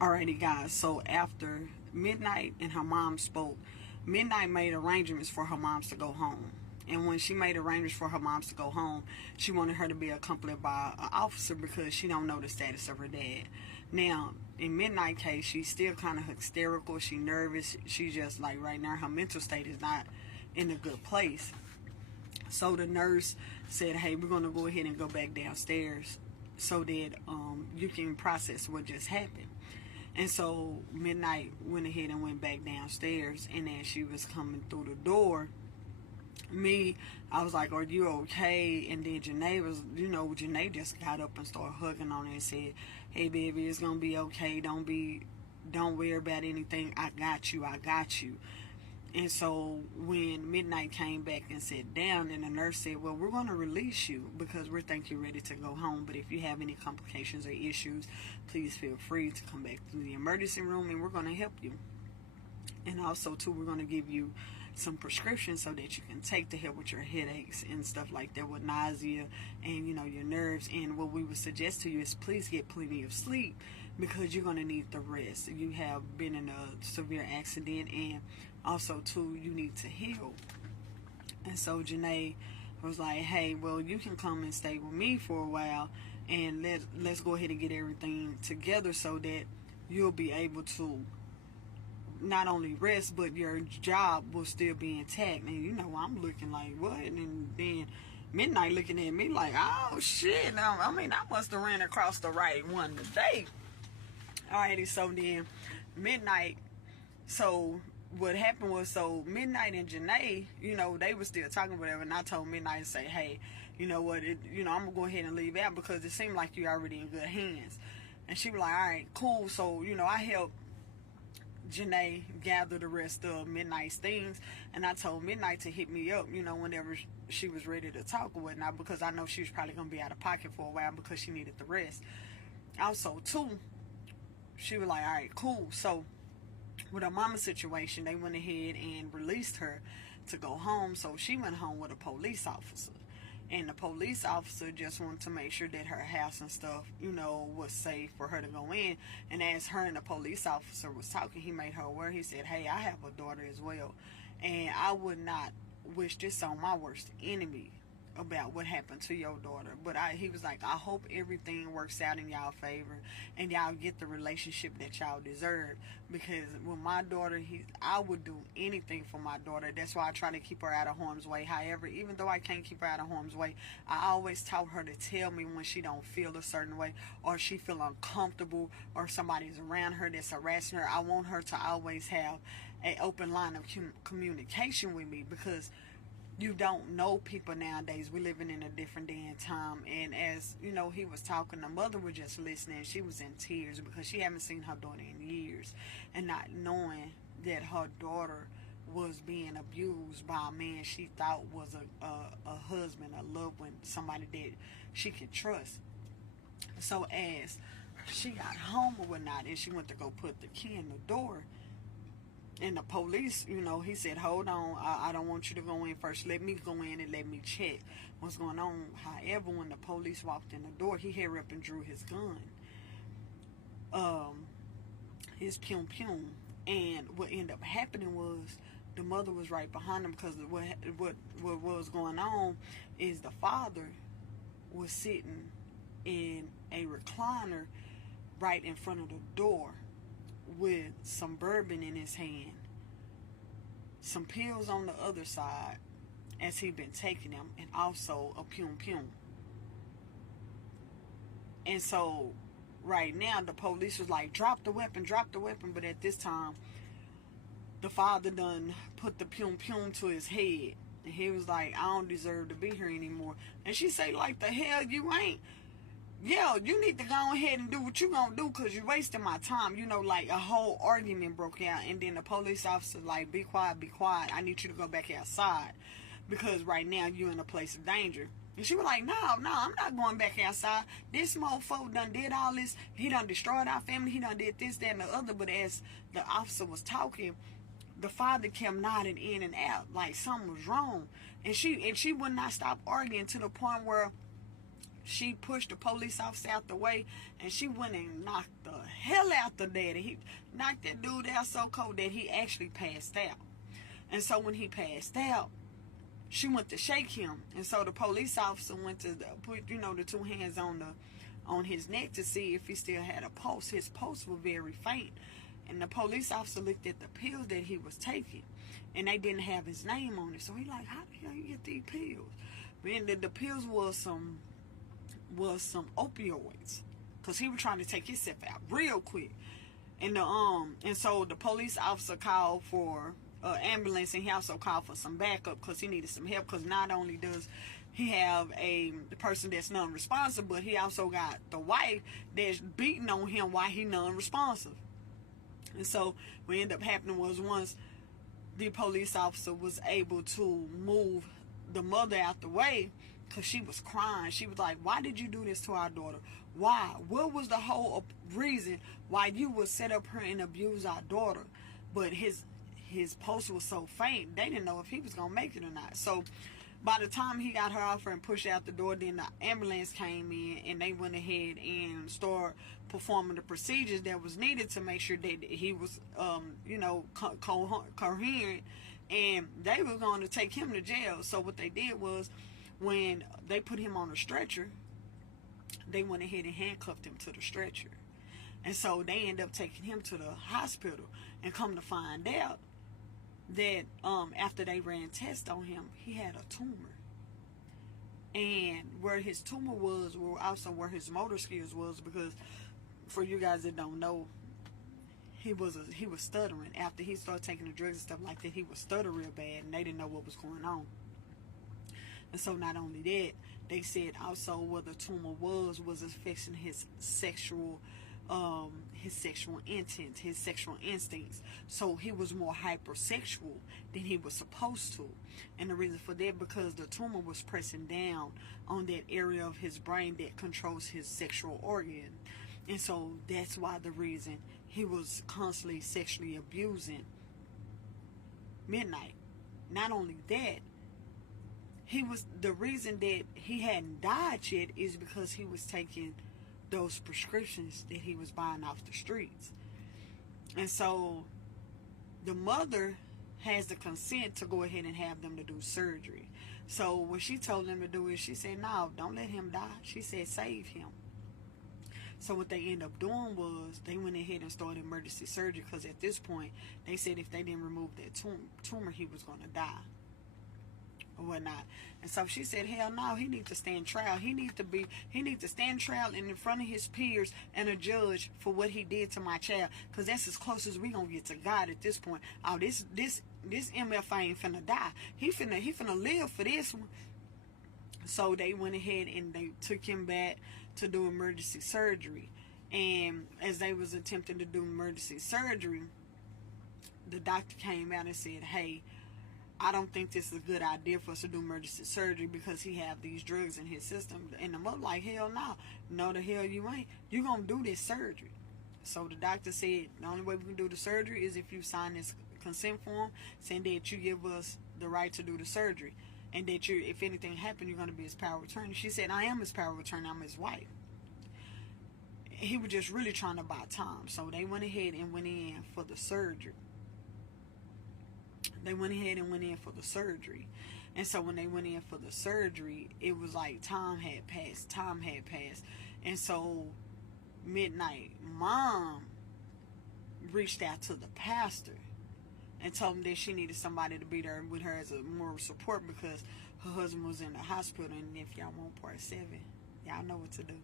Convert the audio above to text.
Alrighty, guys. So after Midnite and her mom spoke, Midnite made arrangements for her moms to go home. And when she made arrangements for her moms to go home, she wanted her to be accompanied by an officer because she don't know the status of her dad. Now, in Midnite case, she's still kind of hysterical. She nervous. She just like right now, her mental state is not in a good place. So the nurse said, hey, we're going to go ahead and go back downstairs so that you can process what just happened. And so Midnite went ahead and went back downstairs, and as she was coming through the door, I was like, are you okay? And then Janae just got up and started hugging on her and said, hey baby, it's gonna be okay, don't worry about anything, I got you. And so when Midnite came back and sat down, and the nurse said, well, we're going to release you because we think you're ready to go home. But if you have any complications or issues, please feel free to come back to the emergency room and we're going to help you. And also, too, we're going to give you some prescriptions so that you can take to help with your headaches and stuff like that, with nausea and, your nerves. And what we would suggest to you is please get plenty of sleep because you're going to need the rest. You have been in a severe accident, and also, too, you need to heal. And so Janae was like, hey, well, you can come and stay with me for a while, and let's go ahead and get everything together so that you'll be able to not only rest, but your job will still be intact. And I'm looking like, what? And then Midnite looking at me like, oh shit, I must have ran across the right one today. Alrighty, so then Midnite, so what happened was, so Midnite and Janae, they were still talking whatever, and I told Midnite to say, hey, you know what, I'm gonna go ahead and leave out because it seemed like you're already in good hands. And she was like, all right, cool. So I helped Janae gather the rest of Midnite's things, and I told Midnite to hit me up, whenever she was ready to talk or whatnot, because I know she was probably gonna be out of pocket for a while because she needed the rest. Also, too, she was like, all right, cool. So with her mama's situation, they went ahead and released her to go home. So she went home with a police officer. And the police officer just wanted to make sure that her house and stuff, was safe for her to go in. And as her and the police officer was talking, he made her aware. He said, hey, I have a daughter as well, and I would not wish this on my worst enemy about what happened to your daughter. But he was like, I hope everything works out in y'all favor and y'all get the relationship that y'all deserve, because with my daughter, I would do anything for my daughter. That's why I try to keep her out of harm's way. However, even though I can't keep her out of harm's way, I always taught her to tell me when she don't feel a certain way, or she feel uncomfortable, or somebody's around her that's harassing her. I want her to always have an open line of communication with me, because you don't know people nowadays. We're living in a different day and time. And as he was talking, the mother was just listening. She was in tears because she haven't seen her daughter in years, and not knowing that her daughter was being abused by a man she thought was a husband, a loved one, somebody that she could trust. So as she got home or whatnot, and she went to go put the key in the door, and the police, he said, hold on, I don't want you to go in first. Let me go in and let me check what's going on. However, when the police walked in the door, he hurried up and drew his gun. His pum. And what ended up happening was the mother was right behind him, because what was going on is the father was sitting in a recliner right in front of the door with some bourbon in his hand, some pills on the other side as he'd been taking them, and also a pum. And so right now the police was like, drop the weapon. But at this time, the father done put the pum to his head, and he was like, I don't deserve to be here anymore. And she say, like, the hell you ain't? Yeah, you need to go ahead and do what you gonna do, because you're wasting my time. Like a whole argument broke out, and then the police officer like, be quiet, I need you to go back outside, because right now you're in a place of danger. And she was like, no, I'm not going back outside. This mofo done did all this. He done destroyed our family. He done did this, that, and the other. But as the officer was talking, the father kept nodding in and out like something was wrong. And she would not stop arguing, to the point where she pushed the police officer out the way, and she went and knocked the hell out the daddy. He knocked that dude out so cold that he actually passed out. And so when he passed out, she went to shake him, and so the police officer went to put, the two hands on his neck to see if he still had a pulse. His pulse was very faint, and the police officer looked at the pills that he was taking, and they didn't have his name on it. So he like, how the hell you get these pills? Man, the pills was some opioids, because he was trying to take himself out real quick. And so the police officer called for ambulance, and he also called for some backup because he needed some help, because not only does he have the person that's non-responsive, but he also got the wife that's beating on him while he non-responsive. And so what ended up happening was, once the police officer was able to move the mother out the way, because she was crying. She was like, why did you do this to our daughter? Why? What was the whole reason why you would set up her and abuse our daughter? But his pulse was so faint, they didn't know if he was going to make it or not. So by the time he got her off and pushed out the door, then the ambulance came in, and they went ahead and started performing the procedures that was needed to make sure that he was, coherent, and they were going to take him to jail. So what they did was, when they put him on a stretcher, they went ahead and handcuffed him to the stretcher. And so they ended up taking him to the hospital, and come to find out that after they ran tests on him, he had a tumor. And where his tumor was, also where his motor skills was, because for you guys that don't know, he was stuttering. After he started taking the drugs and stuff like that, he was stuttering real bad, and they didn't know what was going on. And so not only that, they said also what the tumor was affecting his sexual intent, his sexual instincts. So he was more hypersexual than he was supposed to. And the reason for that, because the tumor was pressing down on that area of his brain that controls his sexual organ. And so that's why the reason he was constantly sexually abusing Midnite. Not only that, the reason that he hadn't died yet is because he was taking those prescriptions that he was buying off the streets. And so the mother has the consent to go ahead and have them to do surgery. So what she told them to do is, she said, no, don't let him die. She said, save him. So what they ended up doing was, they went ahead and started emergency surgery, because at this point they said if they didn't remove that tumor, he was going to die or whatnot. And so she said, hell no, he needs to stand trial. He needs to stand trial in front of his peers and a judge for what he did to my child, because that's as close as we gonna get to God at this point. Oh, this MF ain't finna die. He finna live for this one. So they went ahead and they took him back to do emergency surgery. And as they was attempting to do emergency surgery, the doctor came out and said, hey, I don't think this is a good idea for us to do emergency surgery, because he have these drugs in his system. And the mother like, hell no. No, the hell you ain't. You gonna do this surgery. So the doctor said, the only way we can do the surgery is if you sign this consent form saying that you give us the right to do the surgery, and that if anything happened, you're going to be his power of attorney. She said, I am his power of attorney. I'm his wife. He was just really trying to buy time. So they went ahead and went in for the surgery. And so when they went in for the surgery, it was like time had passed. And so Midnite mom reached out to the pastor and told him that she needed somebody to be there with her as a moral support, because her husband was in the hospital. And if y'all want part 7, y'all know what to do.